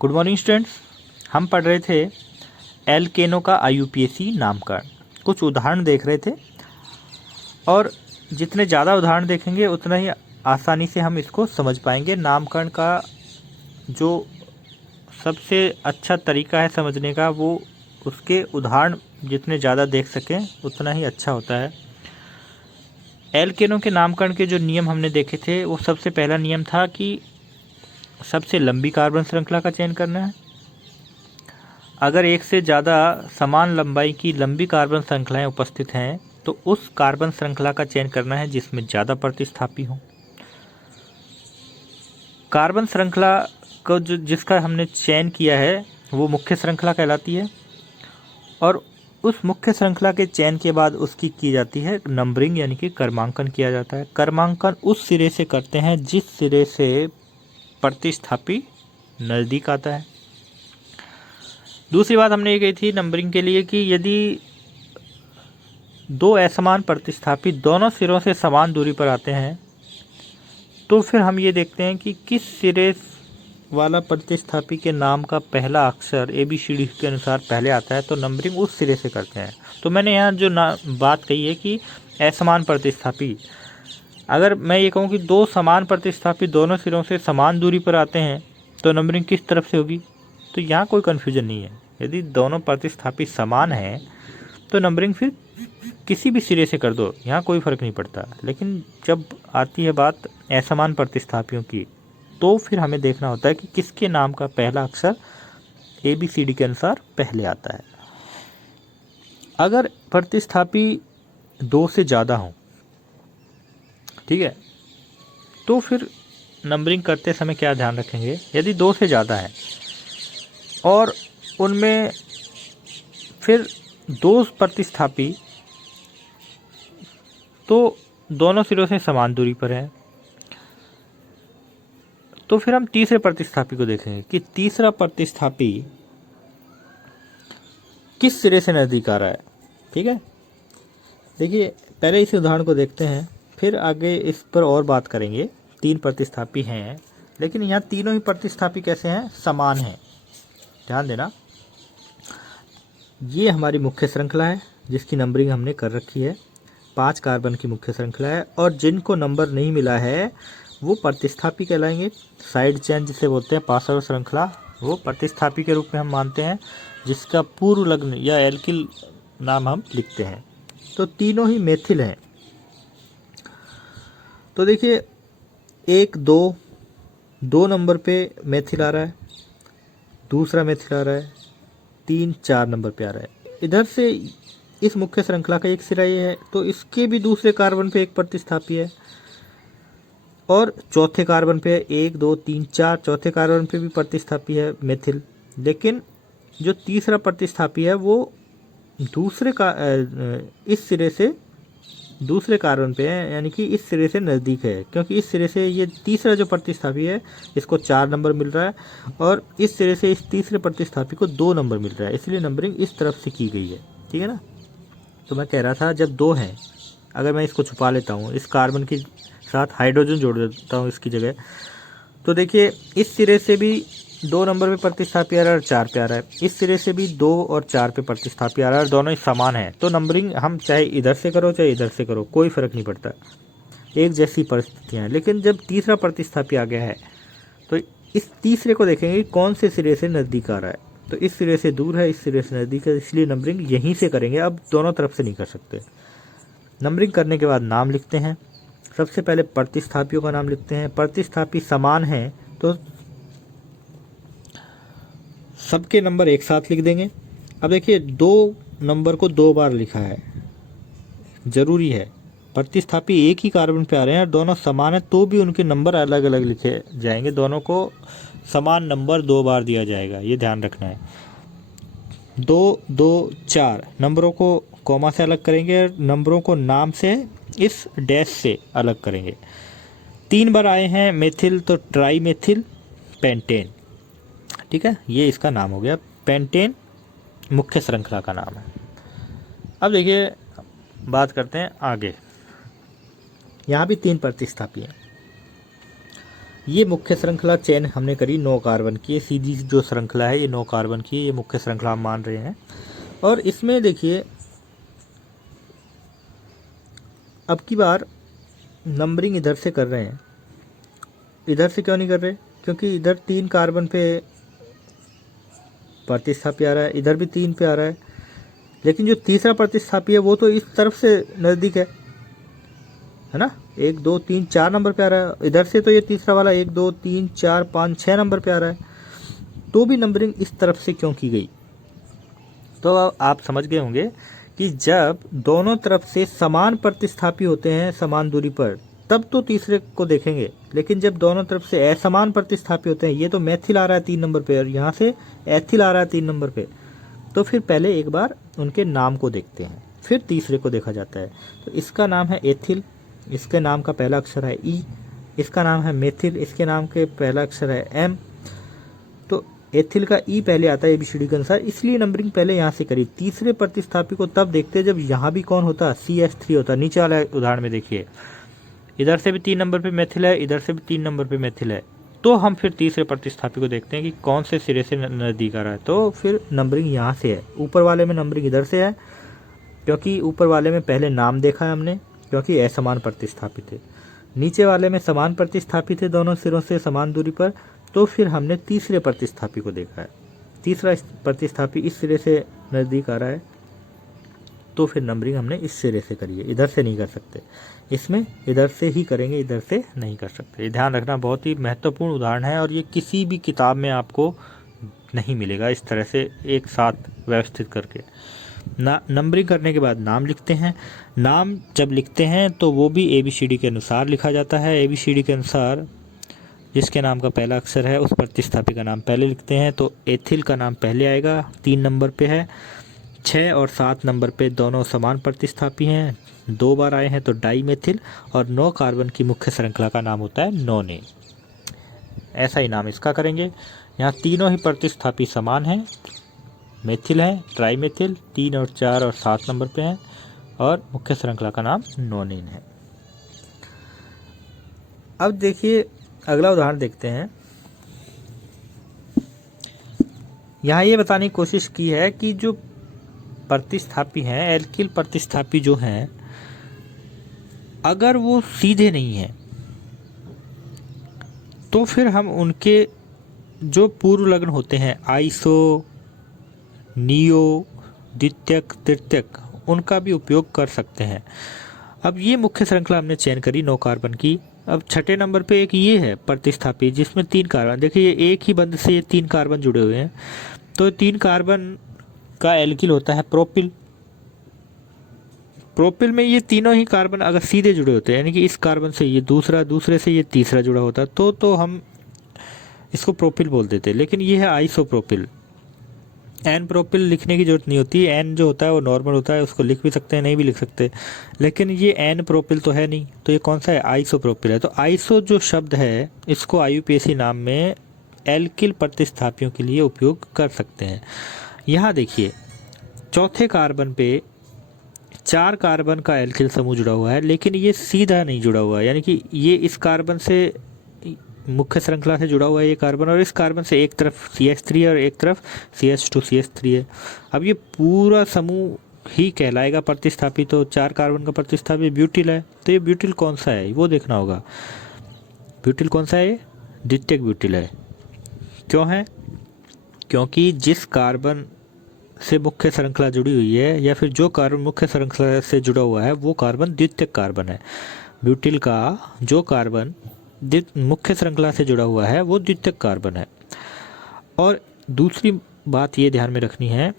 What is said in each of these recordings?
Good morning students. हम पढ़ रहे थे एल्केनो का IUPAC नामकरण। कुछ उदाहरण देख रहे थे और जितने ज़्यादा उदाहरण देखेंगे उतना ही आसानी से हम इसको समझ पाएंगे। नामकरण का जो सबसे अच्छा तरीका है समझने का, वो उसके उदाहरण जितने ज़्यादा देख सकें उतना ही अच्छा होता है। एल्केनो के नामकरण के जो नियम हमने देखे थे, वो सबसे पहला नियम था कि सबसे लंबी कार्बन श्रृंखला का चयन करना है। अगर एक से ज़्यादा समान लंबाई की लंबी कार्बन श्रृंखलाएं उपस्थित हैं तो उस कार्बन श्रृंखला का चयन करना है जिसमें ज़्यादा प्रतिस्थापी हों। कार्बन श्रृंखला को जिसका हमने चयन किया है वो मुख्य श्रृंखला कहलाती है और उस मुख्य श्रृंखला के चयन के बाद उसकी की जाती है नंबरिंग, यानी कि क्रमांकन किया जाता है। क्रमांकन उस सिरे से करते हैं जिस सिरे से प्रतिस्थापी नज़दीक आता है। दूसरी बात हमने ये कही थी नंबरिंग के लिए कि यदि दो असमान प्रतिस्थापी दोनों सिरों से समान दूरी पर आते हैं तो फिर हम ये देखते हैं कि किस सिरे वाला प्रतिस्थापी के नाम का पहला अक्षर ABCD के अनुसार पहले आता है, तो नंबरिंग उस सिरे से करते हैं। तो मैंने यहाँ जो बात कही है कि असमान प्रतिस्थापी, अगर मैं ये कहूँ कि दो समान प्रतिस्थापी दोनों सिरों से समान दूरी पर आते हैं तो नंबरिंग किस तरफ से होगी, तो यहाँ कोई कन्फ्यूजन नहीं है। यदि दोनों प्रतिस्थापी समान हैं तो नंबरिंग फिर किसी भी सिरे से कर दो, यहाँ कोई फ़र्क नहीं पड़ता। लेकिन जब आती है बात असमान प्रतिस्थापियों की तो फिर हमें देखना होता है कि किसके नाम का पहला अक्षर ABCD के अनुसार पहले आता है। अगर प्रतिस्थापी दो से ज़्यादा हों, ठीक है, तो फिर नंबरिंग करते समय क्या ध्यान रखेंगे, यदि दो से ज़्यादा है और उनमें फिर दो प्रतिस्थापी तो दोनों सिरों से समान दूरी पर है, तो फिर हम तीसरे प्रतिस्थापी को देखेंगे कि तीसरा प्रतिस्थापी किस सिरे से नज़दीक आ रहा है। ठीक है, देखिए पहले इस उदाहरण को देखते हैं, फिर आगे इस पर और बात करेंगे। तीन प्रतिस्थापी हैं लेकिन यहाँ तीनों ही प्रतिस्थापी कैसे हैं, समान हैं। ध्यान देना, ये हमारी मुख्य श्रृंखला है जिसकी नंबरिंग हमने कर रखी है। 5 कार्बन की मुख्य श्रृंखला है और जिनको नंबर नहीं मिला है वो प्रतिस्थापी कहलाएंगे। साइड चेन जिसे बोलते हैं, पार्श्व श्रृंखला, वो प्रतिस्थापी के रूप में हम मानते हैं जिसका पूर्व लग्न या एल्किल नाम हम लिखते हैं। तो तीनों ही मेथिल हैं। तो देखिए 1 2 नंबर पे मेथिल आ रहा है, दूसरा मेथिल आ रहा है, 3 4 नंबर पे आ रहा है। इधर से इस मुख्य श्रृंखला का एक सिरा ये है तो इसके भी दूसरे कार्बन पे एक प्रतिस्थापी है और चौथे कार्बन पे 1 2 3 4, चौथे कार्बन पे भी प्रतिस्थापी है मेथिल। लेकिन जो तीसरा प्रतिस्थापी है वो दूसरे का इस सिरे से दूसरे कार्बन पे है, यानी कि इस सिरे से नज़दीक है, क्योंकि इस सिरे से ये तीसरा जो प्रतिस्थापी है इसको 4 नंबर मिल रहा है और इस सिरे से इस तीसरे प्रतिस्थापी को 2 नंबर मिल रहा है, इसलिए नंबरिंग इस तरफ से की गई है। ठीक है ना। तो मैं कह रहा था जब 2 हैं, अगर मैं इसको छुपा लेता हूँ, इस कार्बन के साथ हाइड्रोजन जोड़ देता हूँ इसकी जगह, तो देखिए इस सिरे से भी 2 नंबर पे प्रतिस्थापी आ रहा है और 4 पे आ रहा है, इस सिरे से भी 2 और 4 पे प्रतिस्थापी आ रहा है और दोनों ही समान हैं। तो नंबरिंग हम चाहे इधर से करो चाहे इधर से करो, कोई फ़र्क नहीं पड़ता, एक जैसी परिस्थितियाँ हैं। लेकिन जब तीसरा प्रतिस्थापी आ गया है तो इस तीसरे को देखेंगे कौन से सिरे से नज़दीक आ रहा है। तो इस सिरे से दूर है, इस सिरे से नज़दीक है, इसलिए नंबरिंग यहीं से करेंगे। अब दोनों तरफ से नहीं कर सकते। नंबरिंग करने के बाद नाम लिखते हैं। सबसे पहले प्रतिस्थापियों का नाम लिखते हैं। प्रतिस्थापी समान हैं तो सबके नंबर एक साथ लिख देंगे। अब देखिए 2 नंबर को 2 बार लिखा है, ज़रूरी है। प्रतिस्थापी एक ही कार्बन पे आ रहे हैं और दोनों समान हैं तो भी उनके नंबर अलग अलग लिखे जाएंगे, दोनों को समान नंबर 2 बार दिया जाएगा, ये ध्यान रखना है। 2 2 4 नंबरों को कॉमा से अलग करेंगे और नंबरों को नाम से इस डैश से अलग करेंगे। 3 बार आए हैं मेथिल तो ट्राई मेथिल पेंटेन। ठीक है, ये इसका नाम हो गया, पेंटेन मुख्य श्रृंखला का नाम है। अब देखिए बात करते हैं आगे। यहाँ भी 3 प्रतिस्थापी हैं। ये मुख्य श्रृंखला चयन हमने करी 9 कार्बन की, ये सीधी जो श्रृंखला है ये 9 कार्बन की, ये मुख्य श्रृंखला हम मान रहे हैं। और इसमें देखिए अब की बार नंबरिंग इधर से कर रहे हैं, इधर से क्यों नहीं कर रहे, क्योंकि इधर 3 कार्बन पे प्रतिस्थापी आ रहा है, इधर भी 3 पे आ रहा है, लेकिन जो तीसरा प्रतिस्थापी है वो तो इस तरफ से नज़दीक है ना, 1 2 3 4 नंबर पे आ रहा है, इधर से तो ये तीसरा वाला 1 2 3 4 5 6 नंबर पे आ रहा है, तो भी नंबरिंग इस तरफ से क्यों की गई। तो आप समझ गए होंगे कि जब दोनों तरफ से समान प्रतिस्थापी होते हैं समान दूरी पर तब तो तीसरे को देखेंगे, लेकिन जब दोनों तरफ से असमान प्रतिस्थापी होते हैं, ये तो मेथिल आ रहा है 3 नंबर पे और यहाँ से एथिल आ रहा है 3 नंबर पे, तो फिर पहले एक बार उनके नाम को देखते हैं, फिर तीसरे को देखा जाता है। तो इसका नाम है एथिल, इसके नाम का पहला अक्षर है ई, इसका नाम है मेथिल, इसके नाम के पहला अक्षर है एम, तो एथिल का ई पहले आता है एबीसीडी के अनुसार, इसलिए नंबरिंग पहले यहाँ से करी। तीसरे प्रतिस्थापी को तब देखते हैं जब यहाँ भी कौन होता, CH3 होता। नीचे वाला उदाहरण में देखिए, इधर से भी 3 नंबर पे मेथिल है, इधर से भी 3 नंबर पे मेथिल है, तो हम फिर तीसरे प्रतिस्थापी को देखते हैं कि कौन से सिरे से नज़दीक आ रहा है, तो फिर नंबरिंग यहाँ से है। ऊपर वाले में नंबरिंग इधर से है, क्योंकि ऊपर वाले में पहले नाम देखा है हमने, क्योंकि असमान प्रतिस्थापी थे। नीचे वाले में समान प्रतिस्थापी थे दोनों सिरों से समान दूरी पर, तो फिर हमने तीसरे प्रतिस्थापी को देखा है। तीसरा प्रतिस्थापी इस सिरे से नज़दीक आ रहा है, तो फिर नंबरिंग हमने इस सिरे से करी है, इधर से नहीं कर सकते, इसमें इधर से ही करेंगे, इधर से नहीं कर सकते। ये ध्यान रखना, बहुत ही महत्वपूर्ण उदाहरण है और ये किसी भी किताब में आपको नहीं मिलेगा इस तरह से एक साथ व्यवस्थित करके। नंबरिंग करने के बाद नाम लिखते हैं। नाम जब लिखते हैं तो वो भी ABCD के अनुसार लिखा जाता है। ABCD के अनुसार जिसके नाम का पहला अक्षर है उस प्रतिस्थापी का नाम पहले लिखते हैं, तो एथिल का नाम पहले आएगा, 3 नंबर पे है। 6 और 7 नंबर पे दोनों समान प्रतिस्थापी हैं, 2 बार आए हैं तो डाई मेथिल, और 9 कार्बन की मुख्य श्रृंखला का नाम होता है नोने। ऐसा ही नाम इसका करेंगे। यहाँ तीनों ही प्रतिस्थापी समान हैं, मेथिल है, ट्राई मेथिल, 3 और 4 और 7 नंबर पे हैं, और मुख्य श्रृंखला का नाम नोनिन है। अब देखिए अगला उदाहरण देखते हैं। यहाँ ये बताने की कोशिश की है कि जो प्रतिस्थापी हैं, एल्किल प्रतिस्थापी जो हैं, अगर वो सीधे नहीं हैं तो फिर हम उनके जो पूर्व लग्न होते हैं, आइसो, नियो, द्वितीयक, तृतीयक, उनका भी उपयोग कर सकते हैं। अब ये मुख्य श्रृंखला हमने चयन करी 9 कार्बन की। अब छठे नंबर पे एक ये है प्रतिस्थापी जिसमें 3 कार्बन, देखिए ये एक ही बंध से ये 3 कार्बन जुड़े हुए हैं, तो 3 कार्बन का एल्किल होता है प्रोपिल। प्रोपिल में ये तीनों ही कार्बन अगर सीधे जुड़े होते हैं, यानी कि इस कार्बन से ये दूसरा, दूसरे से ये तीसरा जुड़ा होता, तो हम इसको प्रोपिल बोल देते। लेकिन ये है आइसोप्रोपिल। एन प्रोपिल लिखने की जरूरत नहीं होती, एन जो होता है वो नॉर्मल होता है, उसको लिख भी सकते हैं, नहीं भी लिख सकते, लेकिन ये एन प्रोपिल तो है नहीं, तो ये कौन सा है, आइसोप्रोपिल है। तो आइसो जो शब्द है इसको IUPAC नाम में एल्किल प्रतिस्थापियों के लिए उपयोग कर सकते हैं। यहाँ देखिए चौथे कार्बन पे 4 कार्बन का एल्किल समूह जुड़ा हुआ है, लेकिन ये सीधा नहीं जुड़ा हुआ है, यानी कि ये इस कार्बन से मुख्य श्रृंखला से जुड़ा हुआ है ये कार्बन, और इस कार्बन से एक तरफ CH3 है और एक तरफ CH2CH3 है। अब ये पूरा समूह ही कहलाएगा प्रतिस्थापी, तो 4 कार्बन का प्रतिस्थापी ब्यूटिल है, तो ये ब्यूटिल कौन सा है वो देखना होगा। ब्यूटिल कौन सा है, ये द्वितीयक ब्यूटिल है। क्यों है, क्योंकि जिस कार्बन से मुख्य श्रृंखला जुड़ी हुई है या फिर जो कार्बन मुख्य श्रृंखला से जुड़ा हुआ है वो कार्बन द्वितीयक कार्बन है। ब्यूटिल का जो कार्बन मुख्य श्रृंखला से जुड़ा हुआ है वो द्वितीयक कार्बन है। और दूसरी बात ये ध्यान में रखनी है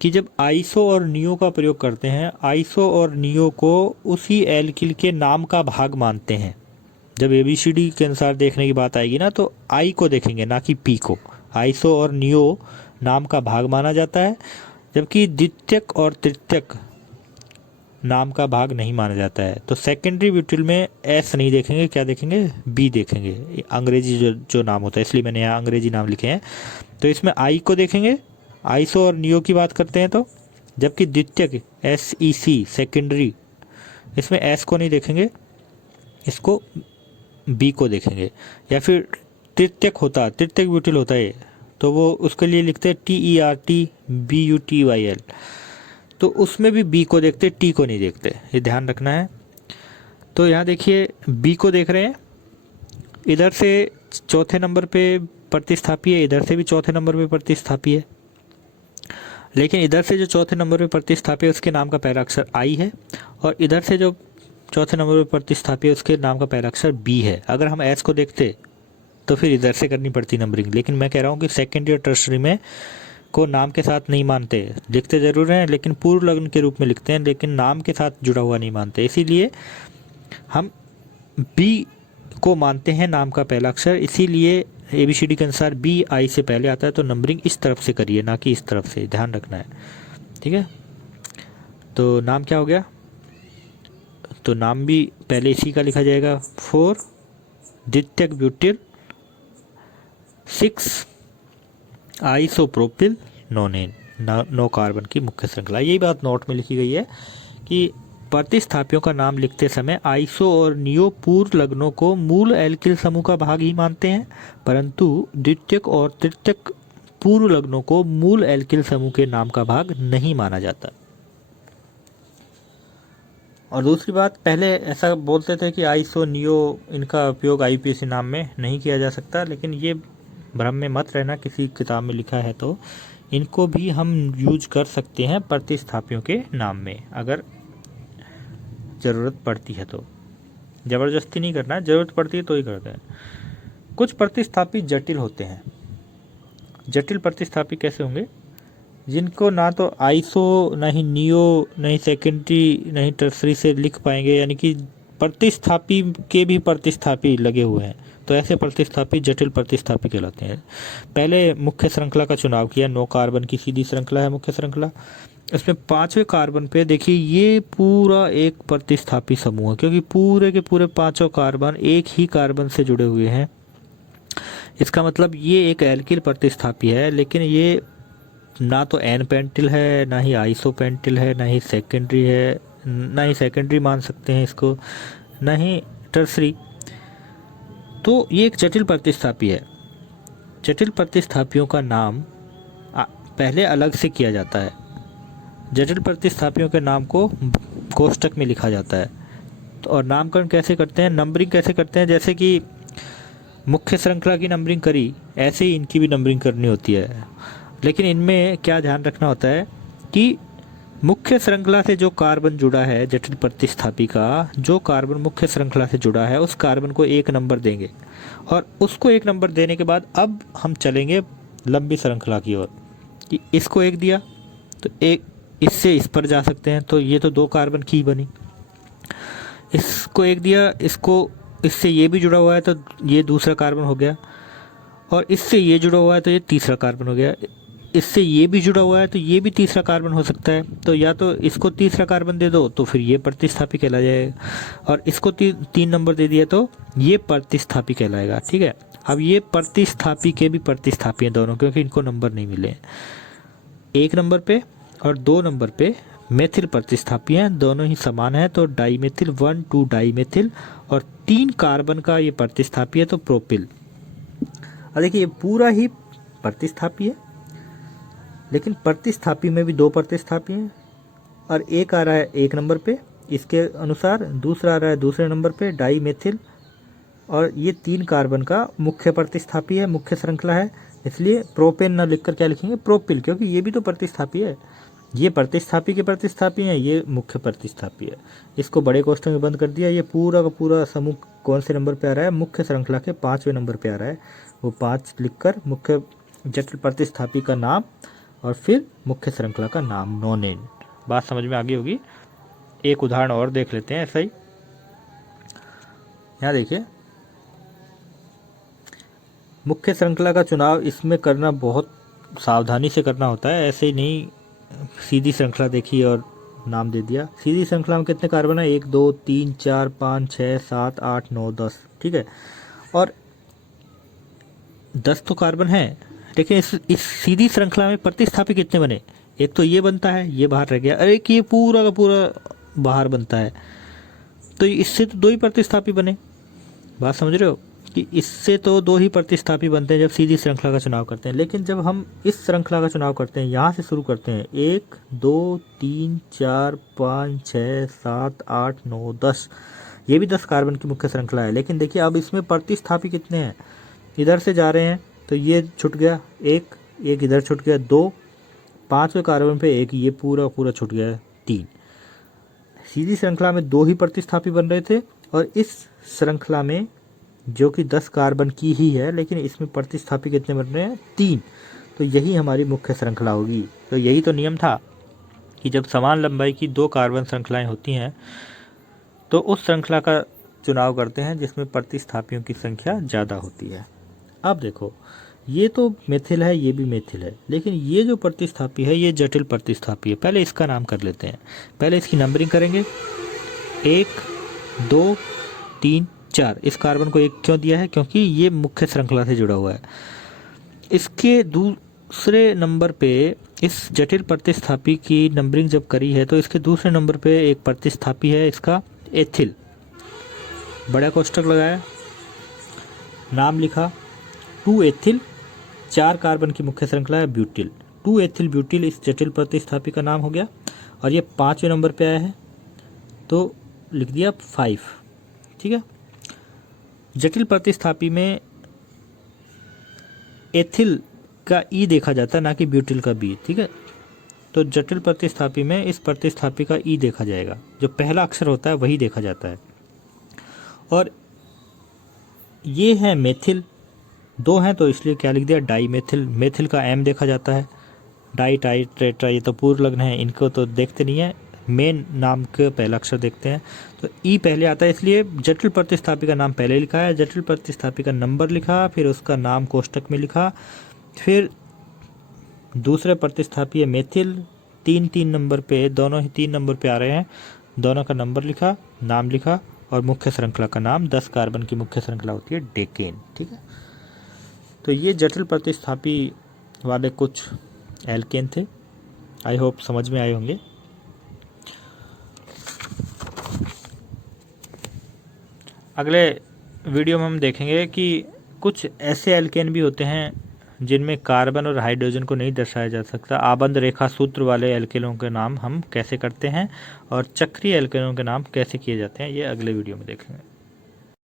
कि जब आइसो और नियो का प्रयोग करते हैं, आइसो और नियो को उसी एल्किल के नाम का भाग मानते हैं। जब ABCD के अनुसार देखने की बात आएगी ना, तो आई को देखेंगे ना कि पी को। आइसो और नियो नाम का भाग माना जाता है, जबकि द्वितीयक और तृतीयक नाम का भाग नहीं माना जाता है। तो सेकेंडरी ब्यूटिल में एस नहीं देखेंगे, क्या देखेंगे, बी देखेंगे, अंग्रेजी जो नाम होता है, इसलिए मैंने यहाँ अंग्रेजी नाम लिखे हैं। तो इसमें आई को देखेंगे, आइसो और नियो की बात करते हैं तो, जबकि द्वितीयक SEC सेकेंडरी, इसमें एस को नहीं देखेंगे, इसको बी को देखेंगे, या फिर तृतीयक होता, तृतीयक ब्यूटिल होता है तो वो उसके लिए लिखते हैं TERTBUTYL, तो उसमें भी बी को देखते, टी को नहीं देखते, ये ध्यान रखना है। तो यहाँ देखिए बी को देख रहे हैं, इधर से चौथे नंबर पे प्रतिस्थापी है, इधर से भी चौथे नंबर पे प्रतिस्थापी है, लेकिन इधर से जो चौथे नंबर पे प्रतिस्थापी है उसके नाम का पहला अक्षर आई है, और इधर से जो चौथे नंबर पे प्रतिस्थापी है उसके नाम का पहला अक्षर बी है। अगर हम एस को देखते तो फिर इधर से करनी पड़ती नंबरिंग, लेकिन मैं कह रहा हूँ कि सेकेंडरी और टर्शरी में को नाम के साथ नहीं मानते, लिखते ज़रूर हैं लेकिन पूर्व लग्न के रूप में लिखते हैं, लेकिन नाम के साथ जुड़ा हुआ नहीं मानते, इसीलिए हम बी को मानते हैं नाम का पहला अक्षर। इसीलिए ABCD के अनुसार बी आई से पहले आता है, तो नंबरिंग इस तरफ से करिए, ना कि इस तरफ से, ध्यान रखना है, ठीक है। तो नाम क्या हो गया, तो नाम भी पहले इसी का लिखा जाएगा, 4 द्वितीयक ब्यूटिल 6 आइसोप्रोपिल नोनेन, 9 कार्बन की मुख्य श्रृंखला। यही बात नोट में लिखी गई है कि प्रतिस्थापियों का नाम लिखते समय आइसो और नियो पूर्व लग्नों को मूल एल्किल समूह का भाग ही मानते हैं, परंतु द्वितीयक और तृतीयक पूर्व लग्नों को मूल एल्किल समूह के नाम का भाग नहीं माना जाता। और दूसरी बात, पहले ऐसा बोलते थे कि आइसो नियो इनका उपयोग IUPAC नाम में नहीं किया जा सकता, लेकिन ये भ्रम में मत रहना, किसी किताब में लिखा है तो इनको भी हम यूज कर सकते हैं प्रतिस्थापियों के नाम में, अगर ज़रूरत पड़ती है तो। ज़बरदस्ती नहीं करना, ज़रूरत पड़ती है तो ही करते हैं। कुछ प्रतिस्थापी जटिल होते हैं। जटिल प्रतिस्थापी कैसे होंगे, जिनको ना तो आइसो, ना ही नियो, ना ही सेकेंडरी, ना ही टर्सरी से लिख पाएंगे, यानी कि प्रतिस्थापी के भी प्रतिस्थापी लगे हुए हैं, तो ऐसे प्रतिस्थापी जटिल प्रतिस्थापी कहलाते हैं। पहले मुख्य श्रृंखला का चुनाव किया, 9 कार्बन की सीधी श्रृंखला है मुख्य श्रृंखला, इसमें 5वें कार्बन पे देखिए ये पूरा एक प्रतिस्थापी समूह है, क्योंकि पूरे के पूरे 5 कार्बन एक ही कार्बन से जुड़े हुए हैं। इसका मतलब ये एक एल्किल प्रतिस्थापी है, लेकिन ये ना तो एन पेंटिल है, ना ही आइसो पेंटिल है, ना ही सेकेंडरी है, ना ही सेकेंडरी मान सकते हैं इसको, ना ही टर्सरी। तो ये एक जटिल प्रतिस्थापी है। जटिल प्रतिस्थापियों का नाम पहले अलग से किया जाता है। जटिल प्रतिस्थापियों के नाम को कोष्टक में लिखा जाता है। तो और नामकरण कैसे करते हैं, नंबरिंग कैसे करते हैं, जैसे कि मुख्य श्रृंखला की नंबरिंग करी, ऐसे ही इनकी भी नंबरिंग करनी होती है। लेकिन इनमें क्या ध्यान रखना होता है कि मुख्य श्रृंखला से जो कार्बन जुड़ा है, जटिल प्रतिस्थापी का जो कार्बन मुख्य श्रृंखला से जुड़ा है, उस कार्बन को 1 नंबर देंगे, और उसको 1 नंबर देने के बाद अब हम चलेंगे लंबी श्रृंखला की ओर, कि इसको 1 दिया तो एक इससे इस पर जा सकते हैं, तो ये तो 2 कार्बन की बनी। इसको 1 दिया, इसको इससे ये भी जुड़ा हुआ है तो ये दूसरा कार्बन हो गया, और इससे ये जुड़ा हुआ है तो ये तीसरा कार्बन हो गया, इससे ये भी जुड़ा हुआ है तो ये भी तीसरा कार्बन हो सकता है। तो या तो इसको तीसरा कार्बन दे दो तो फिर ये प्रतिस्थापी कहला जाएगा, और इसको 3 नंबर दे दिया तो ये प्रतिस्थापी कहलाएगा, ठीक है। अब ये प्रतिस्थापी के भी प्रतिस्थापी हैं दोनों, क्योंकि इनको नंबर नहीं मिले। 1 नंबर पे और 2 नंबर पे मेथिल प्रतिस्थापी हैं, दोनों ही समान है, तो डाईमेथिल 1,2 डाईमेथिल, और 3 कार्बन का ये प्रतिस्थापी है तो प्रोपिल। अब देखिए ये पूरा ही प्रतिस्थापी है, लेकिन प्रतिस्थापी में भी 2 प्रतिस्थापी हैं, और एक आ रहा है 1 नंबर पे इसके अनुसार, दूसरा आ रहा है दूसरे नंबर पे डाईमेथिल, और ये 3 कार्बन का मुख्य प्रतिस्थापी है, मुख्य श्रृंखला है, इसलिए प्रोपेन ना लिखकर क्या लिखेंगे, प्रोपिल, क्योंकि ये भी तो प्रतिस्थापी है। ये प्रतिस्थापी के प्रतिस्थापी हैं, ये मुख्य प्रतिस्थापी है। इसको बड़े कोष्ठक में बंद कर दिया। ये पूरा का पूरा समूह कौन से नंबर पे आ रहा है, मुख्य श्रृंखला के 5वें नंबर पे आ रहा है, वो 5 लिखकर मुख्य जटिल प्रतिस्थापी का नाम और फिर मुख्य श्रृंखला का नाम, नोनेन। बात समझ में आ गई होगी। एक उदाहरण और देख लेते हैं ऐसा ही। यहाँ देखिए मुख्य श्रृंखला का चुनाव इसमें करना बहुत सावधानी से करना होता है, ऐसे ही नहीं सीधी श्रृंखला देखी और नाम दे दिया। सीधी श्रृंखला में कितने कार्बन है, 1 2 3 4 5 6 7 8 9 10, ठीक है। और 10 तो कार्बन है, लेकिन इस सीधी श्रृंखला में प्रतिस्थापी कितने बने, एक तो ये बनता है, ये बाहर रह गया, अरे कि ये पूरा का पूरा बाहर बनता है, तो इससे तो 2 ही प्रतिस्थापी बने। बात समझ रहे हो कि इससे तो दो ही प्रतिस्थापी बनते हैं जब सीधी श्रृंखला का चुनाव करते हैं, लेकिन जब हम इस श्रृंखला का चुनाव करते हैं, यहाँ से शुरू करते हैं 1 2 3 4 5 6 7 8 9 10, ये भी 10 कार्बन की मुख्य श्रृंखला है। लेकिन देखिए अब इसमें प्रतिस्थापी कितने हैं, इधर से जा रहे हैं तो ये छूट गया एक, एक इधर छूट गया 2, 5वें कार्बन पे एक, ये पूरा पूरा छूट गया 3। सीधी श्रृंखला में दो ही प्रतिस्थापी बन रहे थे और इस श्रृंखला में जो कि 10 कार्बन की ही है, लेकिन इसमें प्रतिस्थापी कितने बन रहे हैं 3। तो यही हमारी मुख्य श्रृंखला होगी। तो यही तो नियम था कि जब समान लंबाई की दो कार्बन श्रृंखलाएं होती हैं तो उस श्रृंखला का चुनाव करते हैं जिसमें प्रतिस्थापियों की संख्या ज़्यादा होती है। अब देखो ये तो मेथिल है, ये भी मेथिल है, लेकिन ये जो प्रतिस्थापी है ये जटिल प्रतिस्थापी है। पहले इसका नाम कर लेते हैं, पहले इसकी नंबरिंग करेंगे 1 2 3 4। इस कार्बन को 1 क्यों दिया है, क्योंकि ये मुख्य श्रृंखला से जुड़ा हुआ है। इसके दूसरे नंबर पे इस जटिल प्रतिस्थापी की नंबरिंग जब करी है तो इसके दूसरे नंबर पे एक प्रतिस्थापी है इसका एथिल। बड़ा कोष्टक लगाया, नाम लिखा 2 एथिल, 4 कार्बन की मुख्य श्रृंखला है ब्यूटिल। 2 एथिल ब्यूटिल इस जटिल प्रतिस्थापी का नाम हो गया और ये 5वें नंबर पे आया है तो लिख दिया 5। ठीक है। जटिल प्रतिस्थापी में एथिल का ई देखा जाता है, ना कि ब्यूटिल का बी। ठीक है। तो जटिल प्रतिस्थापी में इस प्रतिस्थापी का ई देखा जाएगा, जो पहला अक्षर होता है वही देखा जाता है। और ये है मेथिल, 2 हैं तो इसलिए क्या लिख दिया डाई मेथिल। मेथिल का एम देखा जाता है, डाई टाई टेट्रा ये तो पूर्व लग्न है, इनको तो देखते नहीं है, मेन नाम के पहला अक्षर देखते हैं। तो ई पहले आता है, इसलिए जटिल प्रतिस्थापी का नाम पहले लिखा है, जटिल प्रतिस्थापी का नंबर लिखा, फिर उसका नाम कोष्टक में लिखा, फिर दूसरे प्रतिस्थापी है मेथिल, 3 नंबर पे, दोनों ही 3 नंबर पे आ रहे हैं, दोनों का नंबर लिखा, नाम लिखा और मुख्य श्रृंखला का नाम 10 कार्बन की मुख्य श्रृंखला होती है डेकेन। ठीक है। तो ये जटिल प्रतिस्थापी वाले कुछ एल्केन थे। आई होप समझ में आए होंगे। अगले वीडियो में हम देखेंगे कि कुछ ऐसे एल्केन भी होते हैं जिनमें कार्बन और हाइड्रोजन को नहीं दर्शाया जा सकता। आबंध रेखा सूत्र वाले एल्केनों के नाम हम कैसे करते हैं और चक्रीय एल्केनों के नाम कैसे किए जाते हैं, ये अगले वीडियो में देखेंगे।